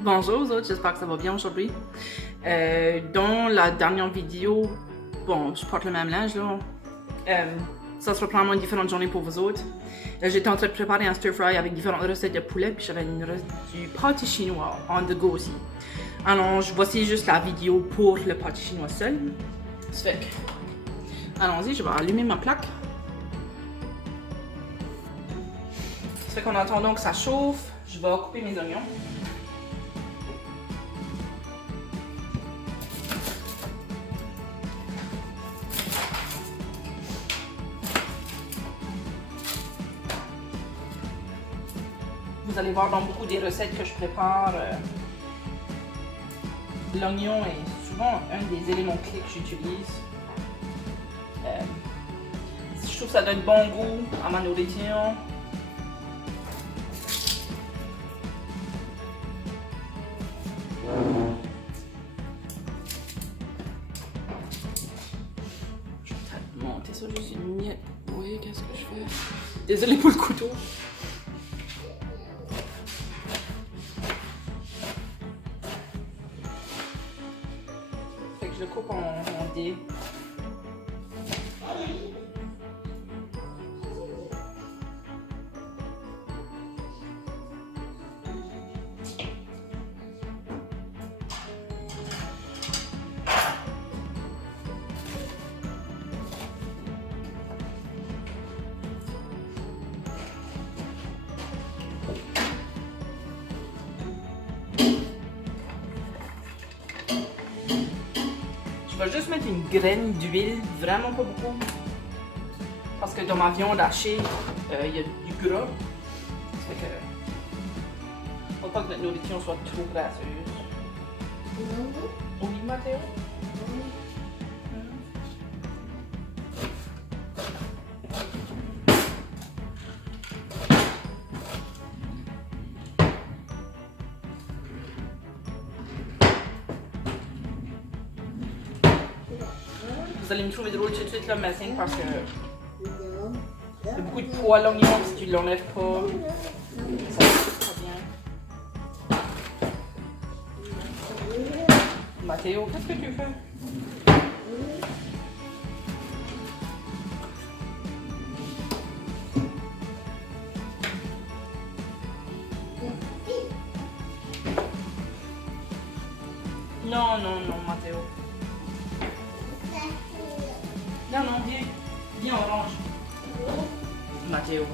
Bonjour aux autres, j'espère que ça va bien aujourd'hui. Dans la dernière vidéo, bon, je porte le même linge là. Ça sera probablement une différente journée pour vous autres. J'étais en train de préparer un stir fry avec différentes recettes de poulet, puis j'avais une recette du pâté chinois on the go aussi. Alors, voici juste la vidéo pour le pâté chinois seul. Ça fait que, allons-y, je vais allumer ma plaque. Ça fait qu'en attendant que ça chauffe, je vais couper mes oignons. Vous allez voir dans beaucoup des recettes que je prépare, l'oignon est souvent un des éléments clés que j'utilise. Je trouve que ça donne bon goût à ma nourriture. Je vais peut-être monter ça juste une miette. Oui, qu'est-ce que je fais? Désolée pour le couteau. Je le coupe en dés. Je vais juste mettre une graine d'huile, vraiment pas beaucoup. Parce que dans ma viande hachée, il y a du gras. Ça fait que. Faut pas que notre nourriture soit trop grasseuse. Oui, Mathéo? Vous allez me trouver drôle tout de suite là, Messing, parce que il y a beaucoup de poids l'oignon, si tu l'enlèves pas, ça ne pas bien. Mathéo, qu'est-ce que tu fais? Non, non, non, Mathéo. Non, non, viens. Viens, orange. Mathéo.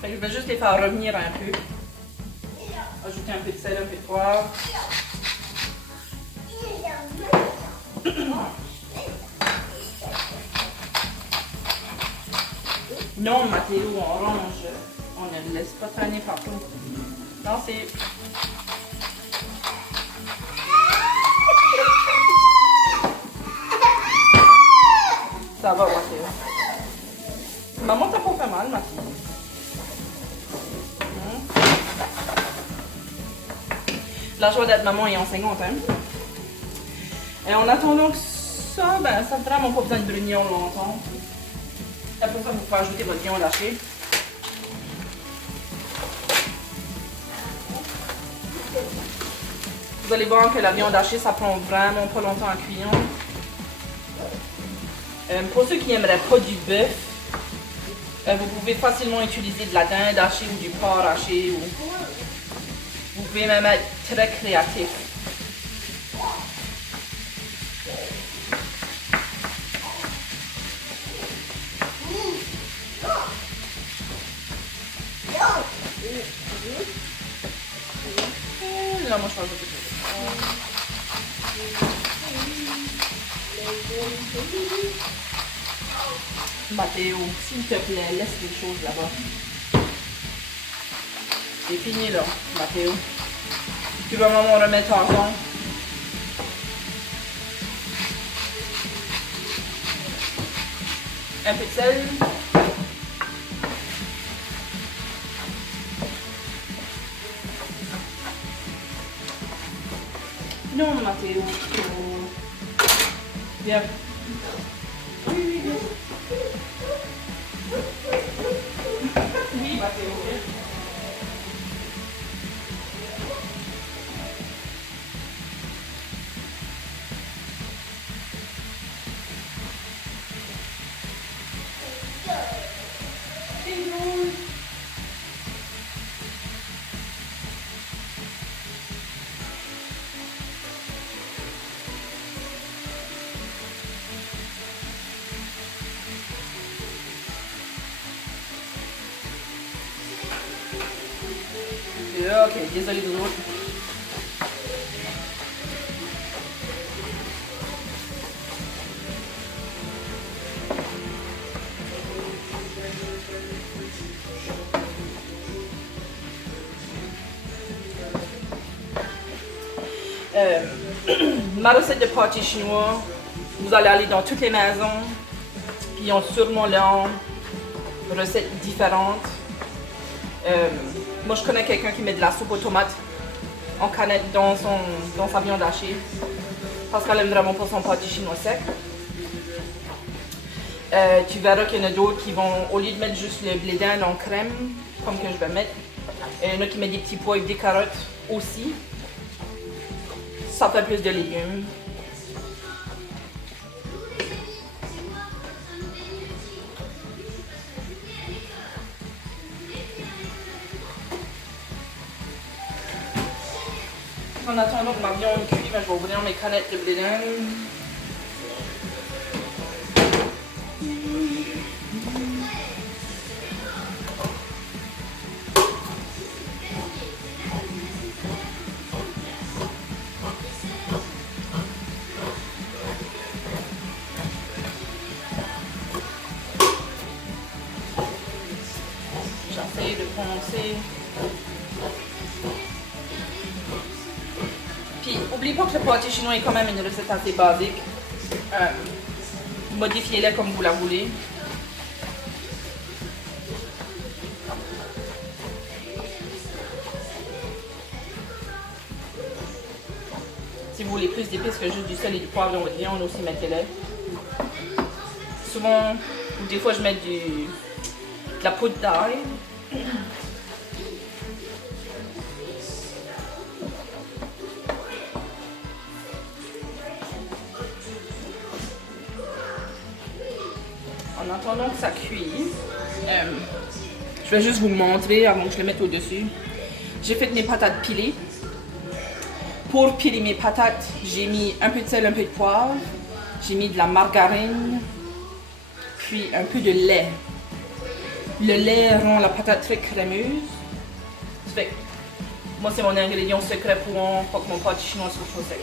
Fait que je vais juste les faire revenir un peu. Ajouter un peu de sel, un peu de poivre. Non, Mathéo, orange. On ne le laisse pas traîner partout. Non, c'est... Ça va, Mathéo. Maman t'a pas fait mal, ma fille. La joie d'être maman et enseignante, hein. Et en attendant que ça, ben, ça n'a vraiment pas besoin de brunir longtemps. Après ça, vous pouvez ajouter votre viande hachée. Vous allez voir que la viande hachée, ça prend vraiment pas longtemps à cuire. Pour ceux qui n'aimeraient pas du bœuf, vous pouvez facilement utiliser de la dinde hachée ou du porc haché. Ou... Vous pouvez même être très créatif. Là, moi, je parle beaucoup de Mathéo, s'il te plaît, laisse les choses là-bas. C'est fini là, Mathéo. Tu vas maman remettre en fond. Un peu de sel. Non, Mathéo. Viens. Oui, oui, viens. Oui, Mathéo, viens. Ok, désolé de l'autre. Ma recette de pâté chinois, vous allez aller dans toutes les maisons, puis ils ont sûrement leurs recettes différentes. Moi, je connais quelqu'un qui met de la soupe aux tomates en canette dans sa viande hachée, parce qu'elle aime vraiment pas son pâté chinois sec. Tu verras qu'il y en a d'autres qui vont, au lieu de mettre juste le blé d'Inde en crème, comme que je vais mettre, il y en a qui mettent des petits pois et des carottes aussi. Ça fait plus de légumes. En attendant que ma viande cuit, je vais ouvrir mes canettes de blé d'Inde. J'essaie de prononcer. Puis, n'oubliez pas que le pâté chinois est quand même une recette assez basique. Modifiez-la comme vous la voulez. Si vous voulez plus d'épices que juste du sel et du poivre dans votre viande, aussi mettez-le. Souvent, ou des fois, je mets de la poudre d'ail. En attendant que ça cuise, je vais juste vous montrer avant que je le mette au-dessus. J'ai fait mes patates pilées. Pour piler mes patates, j'ai mis un peu de sel, un peu de poivre. J'ai mis de la margarine, puis un peu de lait. Le lait rend la patate très crémeuse. Fait, moi, c'est mon ingrédient secret pour que mon pâté chinois soit trop sec.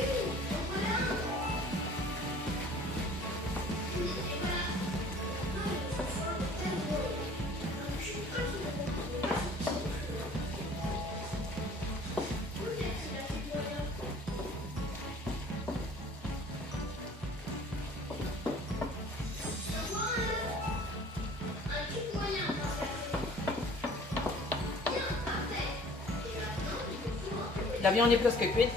La viande est presque cuite.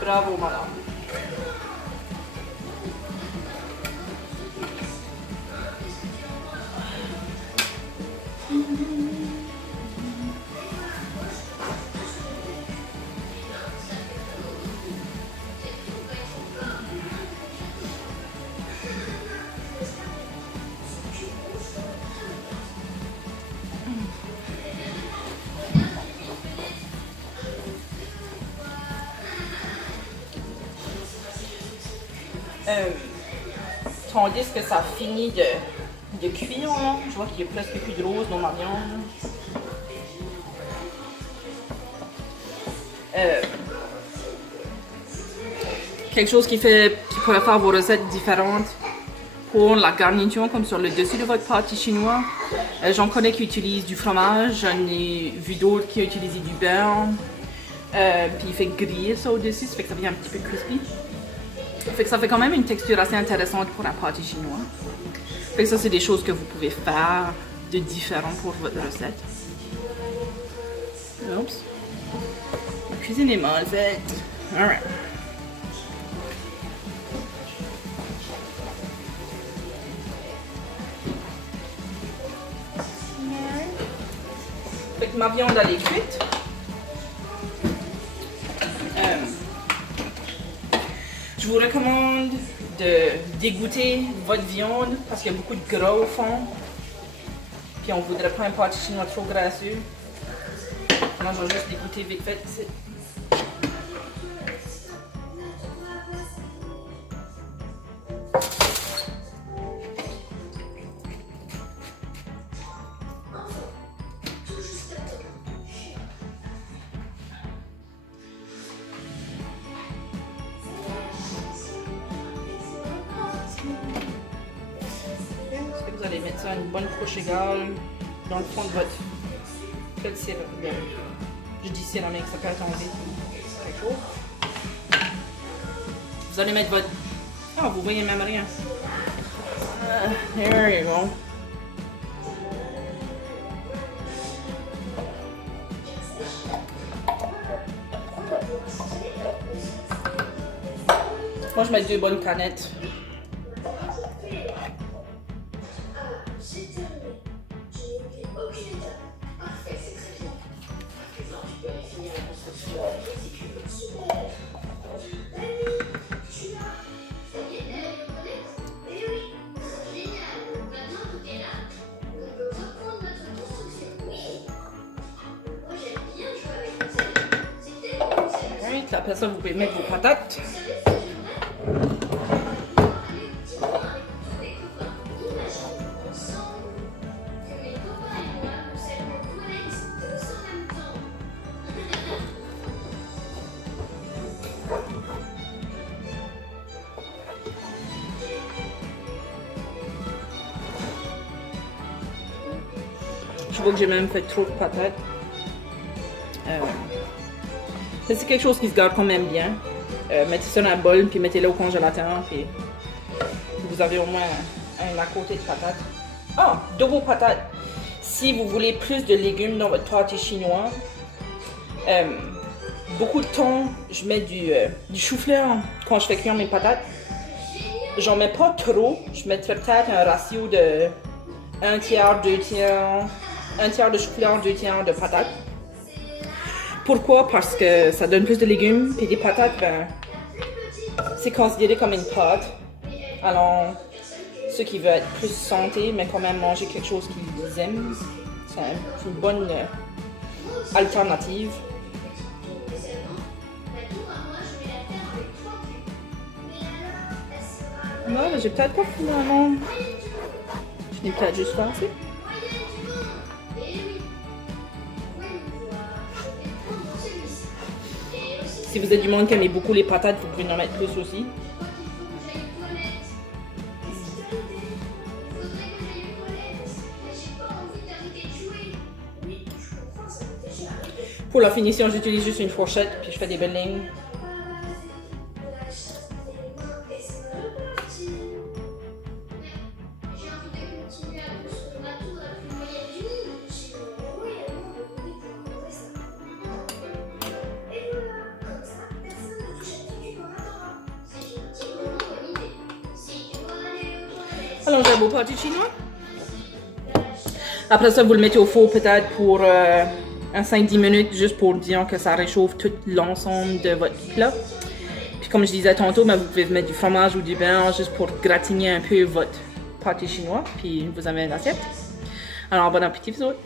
Bravo, madame. Tandis que ça finit de cuire, là. Je vois qu'il y a presque plus de rose dans ma viande. Quelque chose qui pourrait faire vos recettes différentes pour la garniture, comme sur le dessus de votre pâté chinois. J'en connais qui utilisent du fromage, j'en ai vu d'autres qui utilisent du beurre. Puis il fait griller ça au-dessus, ça fait que ça devient un petit peu crispy. Fait que ça fait quand même une texture assez intéressante pour un pâté chinois. Fait que ça, c'est des choses que vous pouvez faire de différent pour votre recette. Oups. La cuisine est mal faite. Alright. Fait que ma viande elle est cuite. Je vous recommande de dégoûter votre viande parce qu'il y a beaucoup de gras au fond. Puis on voudrait pas un pâté chinois trop grasseux. Moi je vais juste dégoûter vite fait ici. Vous allez mettre ça à une bonne couche égale dans le fond de votre petit je dis céramique, ça peut tomber quelque chose. Vous allez mettre votre... Oh, vous voyez même rien. There you go. Moi, je mets 2 bonnes canettes. Après ça, vous pouvez mettre vos patates. Je vois que j'ai même fait trop de patates. C'est quelque chose qui se garde quand même bien. Mettez ça dans un bol, puis mettez-le au congélateur, puis vous avez au moins un à côté de patates. Ah, de vos patates. Si vous voulez plus de légumes dans votre pâté chinois, beaucoup de temps, je mets du chou-fleur quand je fais cuire mes patates. J'en mets pas trop, je mettrais peut-être un ratio de 1 tiers, 2 tiers, 1 tiers de chou-fleur, 2 tiers de patates. Pourquoi? Parce que ça donne plus de légumes, puis des patates, ben, c'est considéré comme une pâte. Alors, ceux qui veulent être plus santé, mais quand même manger quelque chose qu'ils aiment, c'est une bonne alternative. Non, mais j'ai peut-être pas finalement. Je n'ai peut-être juste pas assez. Si vous êtes du monde qui aime beaucoup les patates, vous pouvez en mettre plus aussi. Pour la finition, j'utilise juste une fourchette, puis je fais des belles lignes. Alors j'ai un beau pâté chinois. Après ça, vous le mettez au four peut-être pour 5-10 minutes, juste pour dire que ça réchauffe tout l'ensemble de votre plat. Puis comme je disais tantôt, ben, vous pouvez mettre du fromage ou du beurre juste pour gratiner un peu votre pâté chinois. Puis vous avez une assiette. Alors bon appétit vous autres.